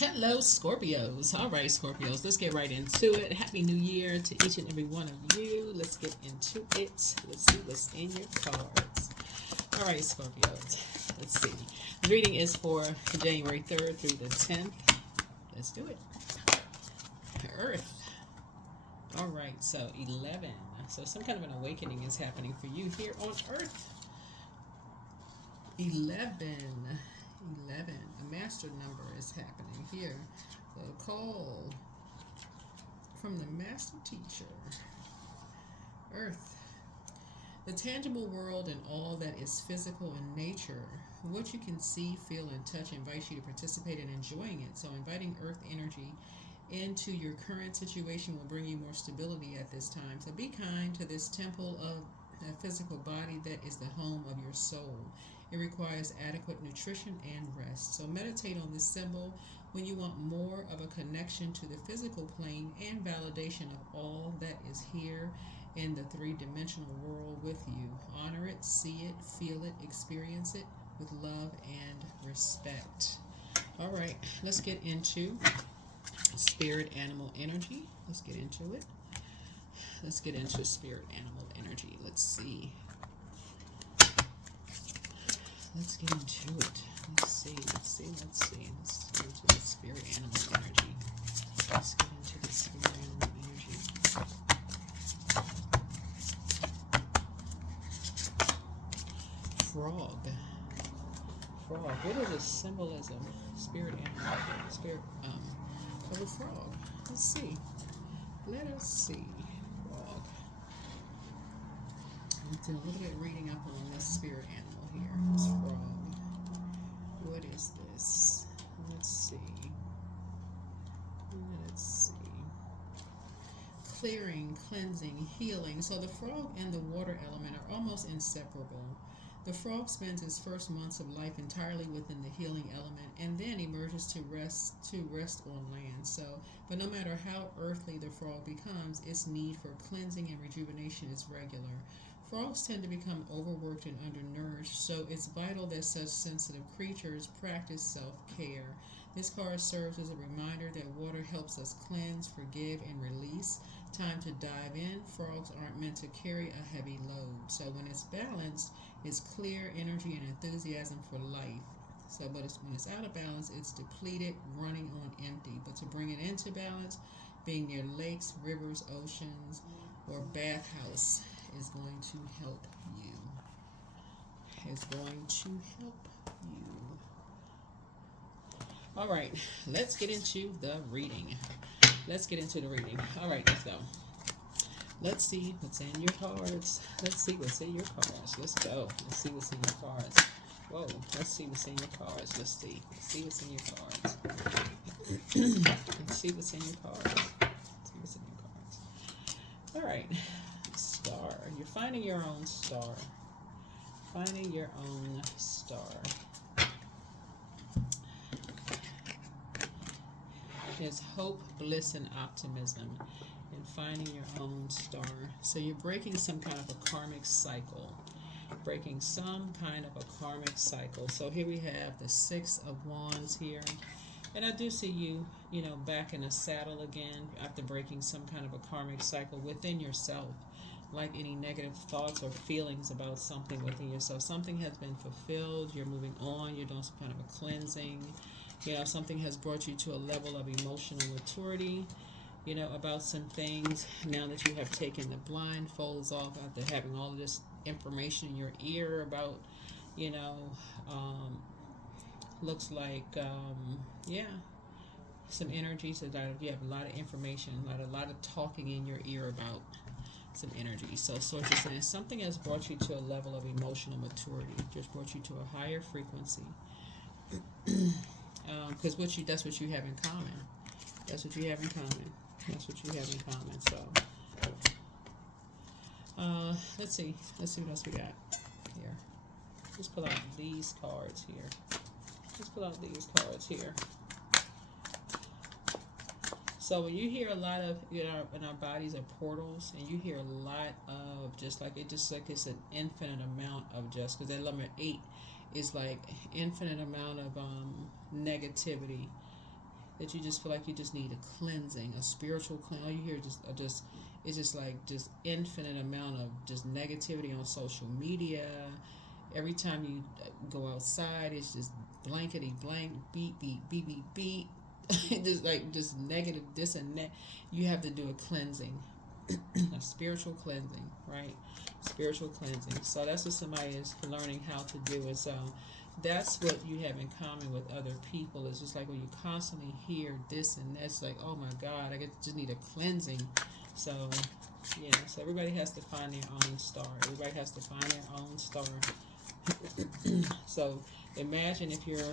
Hello, Scorpios. All right, Scorpios, let's get right into it. Happy New Year to each and every one of you. Let's get into it. Let's see what's in your cards. All right, Scorpios, let's see. The reading is for January 3rd through the 10th. Let's do it. Earth. All right, so 11. So some kind of an awakening is happening for you here on Earth. 11. 11. A master number is happening here. The call from the master teacher. Earth. The tangible world and all that is physical in nature, what you can see, feel, and touch invites you to participate in enjoying it. So inviting earth energy into your current situation will bring you more stability at this time. So be kind to this temple of a physical body that is the home of your soul. It requires adequate nutrition and rest. So meditate on this symbol when you want more of a connection to the physical plane and validation of all that is here in the three-dimensional world with you. Honor it, see it, feel it, experience it with love and respect. All right, let's get into spirit animal energy. Let's get into it. Let's get into spirit animal energy. Let's see. Let's get into it. Let's see. Let's get into the spirit animal energy. Let's get into the spirit animal energy. Frog. Frog. What is the symbolism? Spirit animal. Spirit of a frog. Let's see. Let us see. Frog. Let's do a little bit of reading up on this spirit animal here. This frog. What is this? Let's see. Let's see. Clearing, cleansing, healing. So the frog and the water element are almost inseparable. The frog spends its first months of life entirely within the healing element and then emerges to rest on land. So, but no matter how earthly the frog becomes, its need for cleansing and rejuvenation is regular. Frogs tend to become overworked and undernourished, so it's vital that such sensitive creatures practice self-care. This card serves as a reminder that water helps us cleanse, forgive, and release. Time to dive in. Frogs aren't meant to carry a heavy load. So when it's balanced, it's clear energy and enthusiasm for life. So, when it's out of balance, it's depleted, running on empty. But to bring it into balance, being near lakes, rivers, oceans, or bathhouse is going to help you. Is going to help you. All right, let's get into the reading. All right, let's go. Let's see what's in your cards. Let's see what's in your cards. Let's go. Let's see what's in your cards. Whoa, let's see what's in your cards. Let's see what's in your cards. Let's see what's in your cards. All right. Star. You're finding your own star. Finding your own star. There's hope, bliss, and optimism in finding your own star. So you're breaking some kind of a karmic cycle. So here we have the Six of Wands here. And I do see you, back in a saddle again after breaking some kind of a karmic cycle within yourself. Like any negative thoughts or feelings about something within yourself. Something has been fulfilled. You're moving on. You're doing some kind of a cleansing. Something has brought you to a level of emotional maturity, about some things. Now that you have taken the blindfolds off after having all of this information in your ear about, looks like, some energies that you have a lot of information, a lot of talking in your ear about some energy. So Source is saying something has brought you to a level of emotional maturity, just brought you to a higher frequency. Because that's what you have in common. So, let's see what else we got here. Just pull out these cards here. So when you hear a lot of, in our bodies are portals, and you hear a lot of just like it's an infinite amount of just, because that number 8 is like infinite amount of negativity that you just feel like you just need a cleansing, a spiritual cleanse. All you hear just it's just like just infinite amount of just negativity on social media. Every time you go outside, it's just blankety blank, beat, beat, beat, beat, beat. Just like just negative this and that. You have to do a cleansing, a spiritual cleansing, right? Spiritual cleansing. So that's what somebody is learning how to do. And so that's what you have in common with other people. It's just like when you constantly hear this and that's like, oh my God, just need a cleansing. So yeah, so everybody has to find their own star. Everybody has to find their own star. So imagine if you're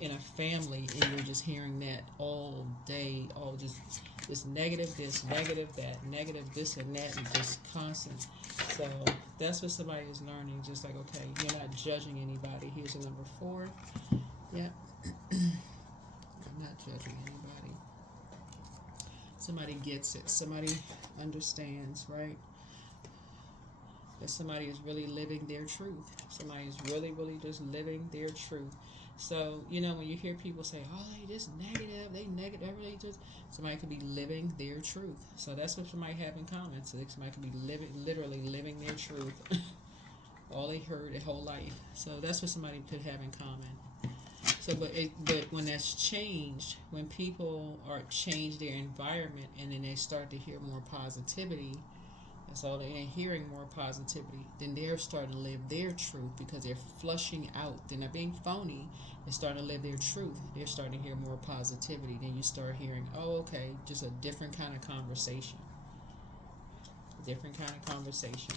in a family and you're just hearing that all day, all just this negative, this negative, that negative, this and that, and just constant. So that's what somebody is learning. Just like, okay, you're not judging anybody. Here's a number 4. Yeah, I'm not judging anybody. Somebody gets it. Somebody understands, right? That somebody is really living their truth. Somebody is really, really just living their truth. So, when you hear people say, oh, they just negative, they really just, somebody could be living their truth. So that's what somebody have in common. So somebody could be literally living their truth. All they heard their whole life. So that's what somebody could have in common. So, but when that's changed, when people are change their environment and then they start to hear more positivity, and so they're hearing more positivity, then they're starting to live their truth because they're flushing out. They're not being phony. They're starting to live their truth. They're starting to hear more positivity. Then you start hearing, oh, okay, just a different kind of conversation. Different kind of conversation.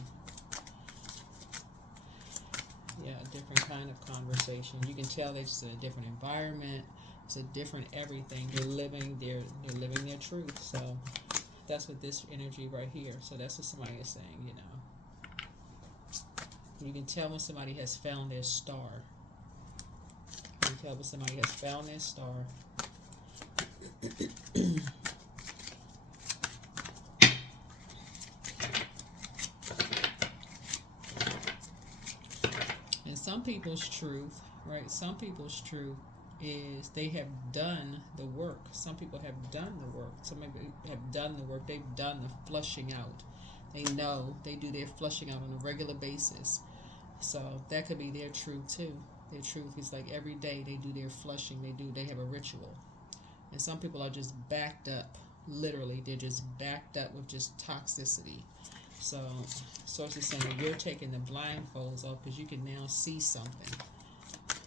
Yeah, a different kind of conversation. You can tell that it's a different environment. It's a different everything. They're living their truth. So that's what this energy right here. So that's what somebody is saying, You can tell when somebody has found their star. You can tell when somebody has found their star. And some people's truth, right? Some people's truth is they have done the work. Some people have done the work. Some people have done the work. They've done the flushing out. They know they do their flushing out on a regular basis. So that could be their truth too. Their truth is like every day they do their flushing. They have a ritual. And some people are just backed up. Literally, they're just backed up with just toxicity. So Source is saying you're taking the blindfolds off because you can now see something.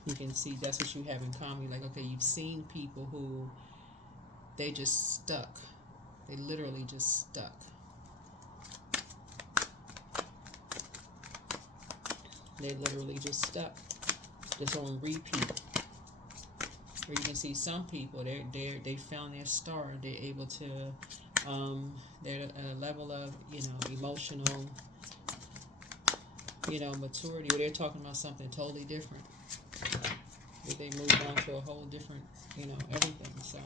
You can see that's what you have in common. Like, okay, you've seen people who they just stuck. They literally just stuck. They literally just stuck. Just on repeat. Or you can see some people, they found their star. They're able to, they're at a level of, emotional, maturity, where they're talking about something totally different. They moved on to a whole different, everything. So,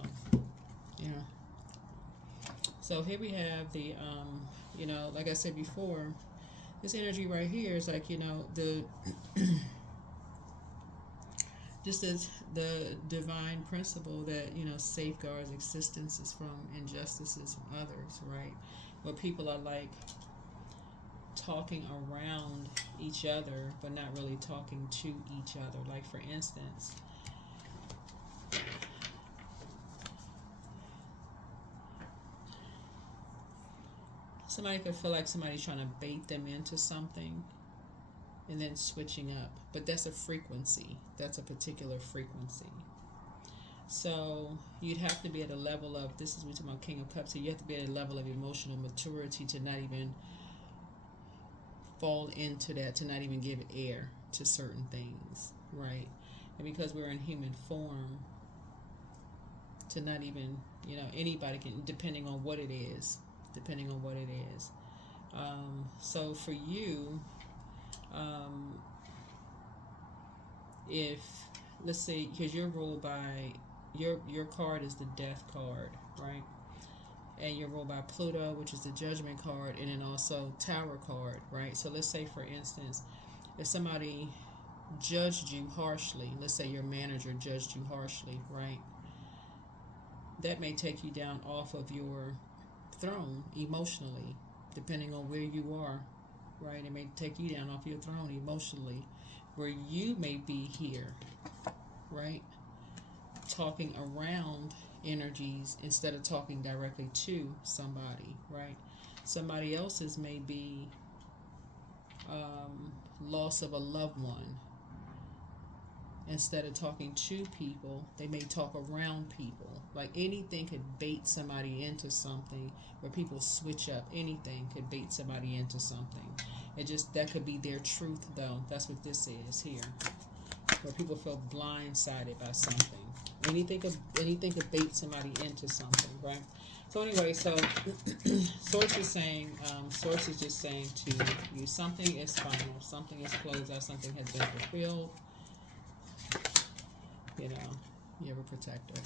So here we have the, like I said before, this energy right here is like, the, just as the divine principle that, safeguards existences from injustices from others, right? Where people are like talking around each other, but not really talking to each other. Like, for instance, somebody could feel like somebody's trying to bait them into something and then switching up. But that's a frequency. That's a particular frequency. So you'd have to be at a level of, this is we're talking about King of Cups, so you have to be at a level of emotional maturity to not even fall into that, to not even give air to certain things, right? And because we're in human form, to not even, anybody can, depending on what it is. So for you, if, let's say, because you're ruled by, your card is the death card, right? And you're ruled by Pluto, which is the judgment card, and then also Tower card, right? So let's say, for instance, if somebody judged you harshly, let's say your manager judged you harshly, right? that may take you down off of your throne emotionally, depending on where you are, right? It may take you down off your throne emotionally, where you may be here, right? Talking around energies instead of talking directly to somebody, right? Somebody else's may be loss of a loved one. Instead of talking to people, they may talk around people. Like anything could bait somebody into something, where people switch up. Anything could bait somebody into something. It just, that could be their truth, though. That's what this is here, where people feel blindsided by something. Anything could bait somebody into something, right? So anyway, so Source is saying, Source is just saying to you, something is final, something is closed out, something has been fulfilled. You know, you have a protector.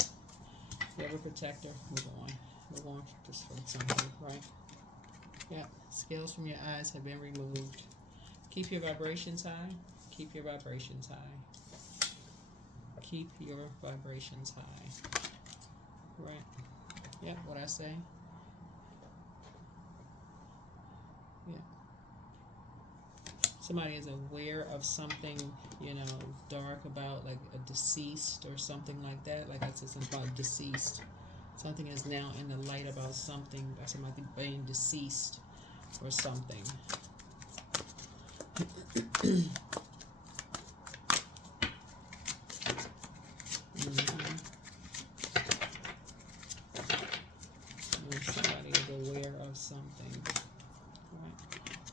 You have a protector. Move on just from something, right? Yeah. Scales from your eyes have been removed. Keep your vibrations high. Keep your vibrations high. Keep your vibrations high. Right. Yeah, what I say. Yeah. Somebody is aware of something, you know, dark about, like a deceased or something like that. Like I said, something about deceased. Something is now in the light about something, somebody being deceased or something. Somebody is aware of something, right?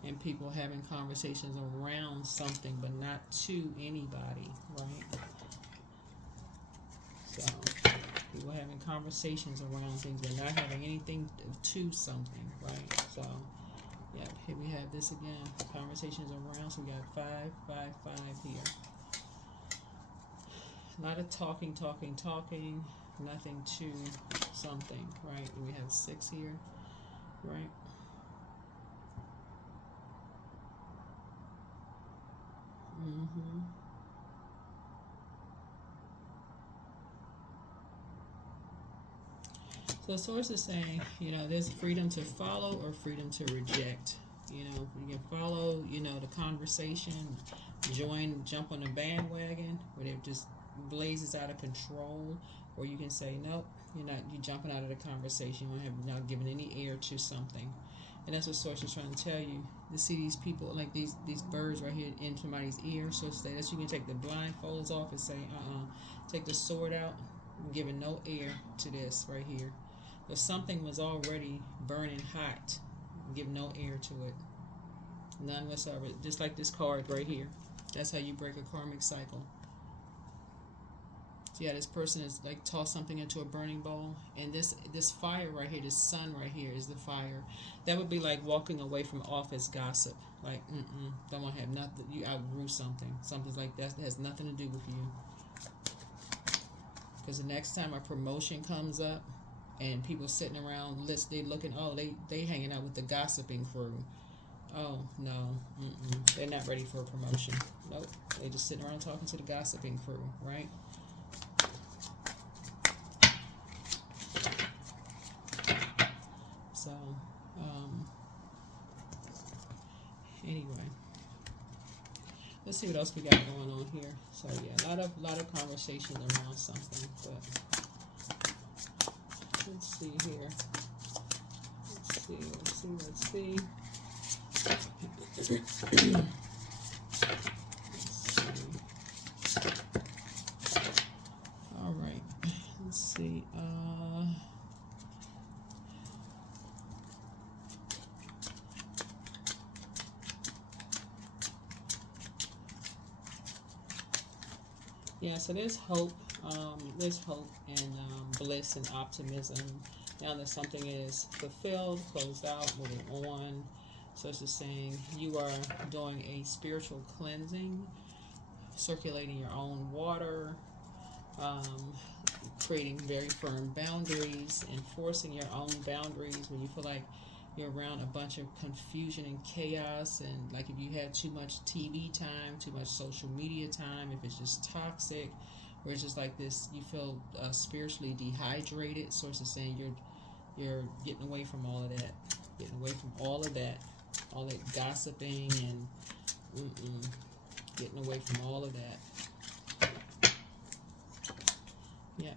And people having conversations around something, but not to anybody, right? So people having conversations around things, but not having anything to something, right? So yeah, here we have this again, conversations around. So we got 5, 5, 5 here. A lot of talking, nothing to something, right? We have 6 here, right? So Source is saying, you know, there's freedom to follow or freedom to reject. You know, you can follow, you know, the conversation, jump on the bandwagon where it just blazes out of control, or you can say, nope, you're jumping out of the conversation. You have not given any ear to something. And that's what Source is trying to tell you. To see these people, like these birds right here in somebody's ear. So that you can take the blindfolds off and say, take the sword out, giving no ear to this right here. If something was already burning hot, give no ear to it. None whatsoever. Just like this card right here. That's how you break a karmic cycle. So yeah, this person is like tossed something into a burning bowl, and this fire right here, this sun right here is the fire. That would be like walking away from office gossip. Like, don't want to have nothing. You outgrew something. Something's like that has nothing to do with you. Because the next time a promotion comes up, and people sitting around they looking, they hanging out with the gossiping crew. Oh no, they're not ready for a promotion. Nope, they just sitting around talking to the gossiping crew, right? So anyway, let's see what else we got going on here. So yeah, a lot of conversations around something, but let's see here. Let's see. All right. Let's see. Yeah, so there's hope. There's hope and bliss and optimism. Now that something is fulfilled, closed out, moving on. So it's just saying you are doing a spiritual cleansing, circulating your own water, creating very firm boundaries, enforcing your own boundaries when you feel like you're around a bunch of confusion and chaos, and like if you had too much TV time, too much social media time, if it's just toxic, where it's just like this, you feel spiritually dehydrated. Source is saying you're getting away from all of that, getting away from all of that, all that gossiping and getting away from all of that. Yeah.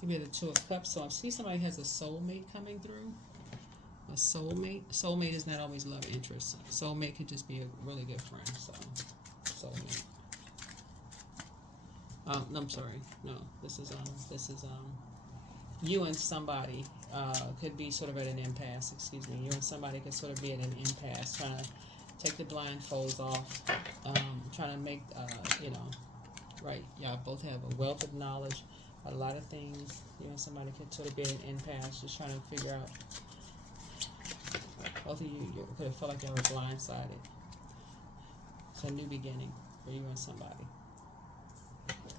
Give me the Two of Cups. So I see somebody has a soulmate coming through. A soulmate. Soulmate is not always love interest. Soulmate could just be a really good friend. So soulmate. No, I'm sorry. No, this is you and somebody could be sort of at an impasse. Excuse me. You and somebody could sort of be at an impasse, trying to take the blindfolds off, trying to make right. Y'all both have a wealth of knowledge, a lot of things. You and somebody could sort of be at an impasse, just trying to figure out. Both of you could have felt like you were blindsided. It's a new beginning for you and somebody.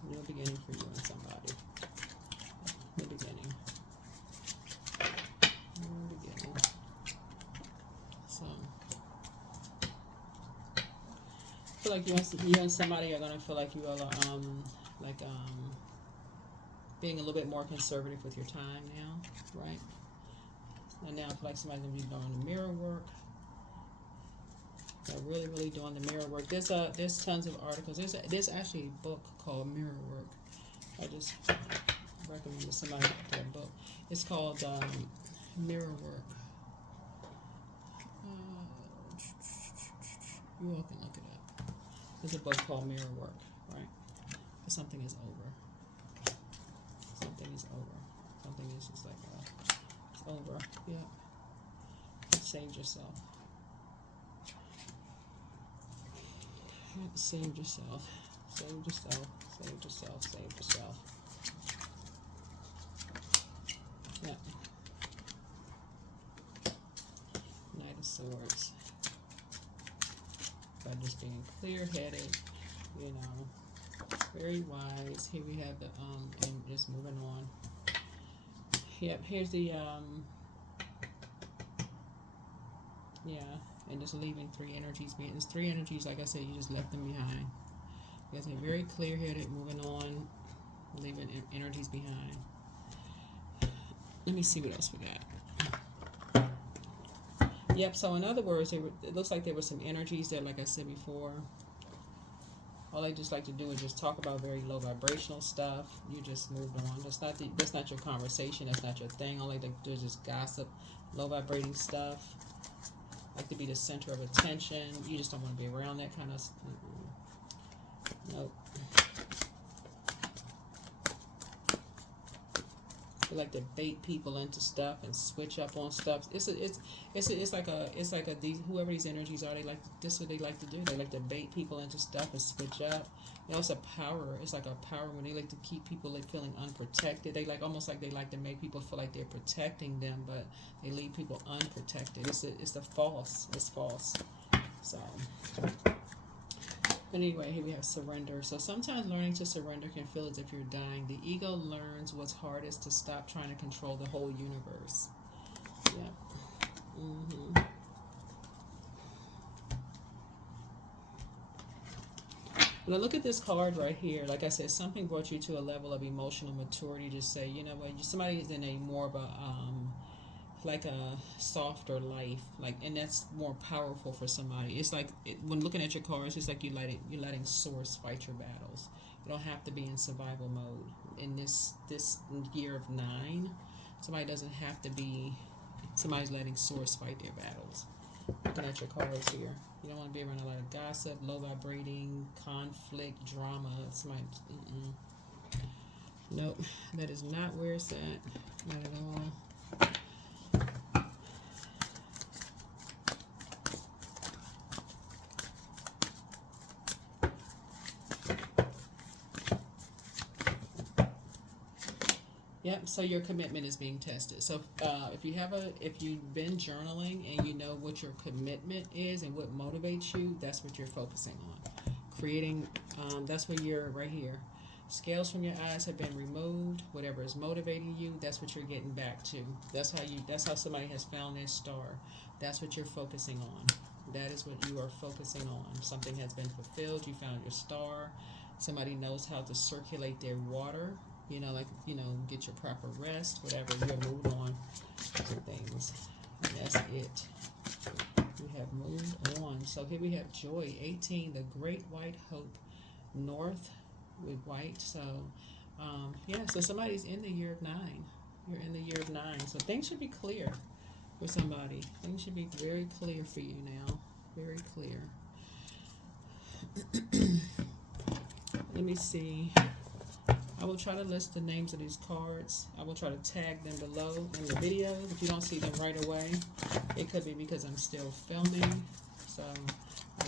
New beginning for you and somebody. New beginning. New beginning. So, I feel like you and somebody are gonna feel like you are being a little bit more conservative with your time now, right? And now I feel like somebody's gonna be doing the mirror work. They're really, really doing the mirror work. There's tons of articles. There's actually a book called Mirror Work. I just recommend somebody get a book. It's called Mirror Work. You all can look it up. There's a book called Mirror Work, right? Because something is over. Something is over. Something is just like it's over. Yeah. Save yourself. Save yourself. Save yourself. Save yourself. Save yourself. Yeah. Knight of Swords. By just being clear-headed, very wise. Here we have the and just moving on. Yep. Here's the yeah. And just leaving three energies behind. There's three energies, like I said, you just left them behind. You guys are very clear-headed, moving on, leaving energies behind. Let me see what else we got. Yep, so in other words, it looks like there were some energies that, like I said before, all they just like to do is just talk about very low vibrational stuff. You just moved on. That's not your conversation. That's not your thing. All they like to do is just gossip, low vibrating stuff. Like to be the center of attention. You just don't want to be around that kind of stuff. Nope. They like to bait people into stuff and switch up on stuff. It's like whoever these energies are, this is what they like to do. They like to bait people into stuff and switch up. It's a power. It's like a power when they like to keep people feeling unprotected. They like to make people feel like they're protecting them, but they leave people unprotected. It's the false. It's false. So. Anyway, here we have surrender. So sometimes learning to surrender can feel as if you're dying. The ego learns what's hardest to stop trying to control the whole universe. Yeah. When I look at this card right here, like I said, something brought you to a level of emotional maturity to say, you know what, somebody is in a more of a like a softer life, and that's more powerful for somebody. It's like when looking at your cards, it's like you're letting source fight your battles. You don't have to be in survival mode in this year of 9. Somebody doesn't have to be. Somebody's letting source fight their battles. Looking at your cards here, you don't want to be around a lot of gossip, low vibrating, conflict, drama. Somebody, nope, that is not where it's at. Not at all. Yep. So your commitment is being tested. So if you've been journaling and you know what your commitment is and what motivates you, that's what you're focusing on. Creating. That's what you're right here. Scales from your eyes have been removed. Whatever is motivating you, that's what you're getting back to. That's how somebody has found their star. That's what you're focusing on. That is what you are focusing on. Something has been fulfilled. You found your star. Somebody knows how to circulate their water. Like, get your proper rest, whatever. You're moved on to things. And that's it. We have moved on. So here we have joy, 18, the great white hope, north with white. So, so somebody's in the year of 9. You're in the year of 9. So things should be clear for somebody. Things should be very clear for you now. Very clear. Let me see. I will try to list the names of these cards. I will try to tag them below in the video. If you don't see them right away, it could be because I'm still filming. So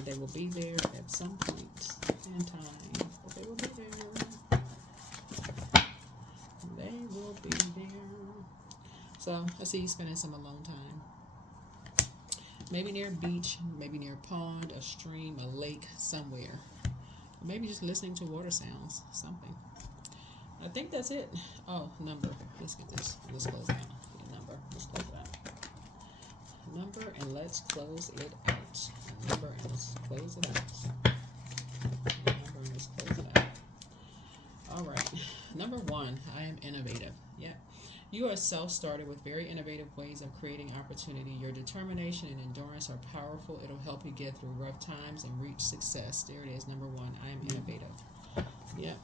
they will be there at some point in time. But they will be there. They will be there. So I see you spending some alone time. Maybe near a beach, maybe near a pond, a stream, a lake, somewhere. Or maybe just listening to water sounds, something. I think that's it. Oh, number. Let's get this. Let's close it out. Number. Let's close it out. Number, and let's close it out. Number, and let's close it out. Number, and let's close it out. All right. Number 1, I am innovative. Yeah. You are self-started with very innovative ways of creating opportunity. Your determination and endurance are powerful. It'll help you get through rough times and reach success. There it is. Number 1, I am innovative. Yep,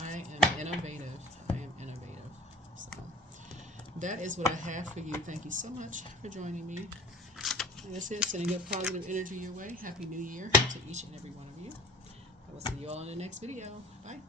I am innovative. I am innovative. So that is what I have for you. Thank you so much for joining me. And that's it. Sending good positive energy your way. Happy New Year to each and every one of you. I will see you all in the next video. Bye.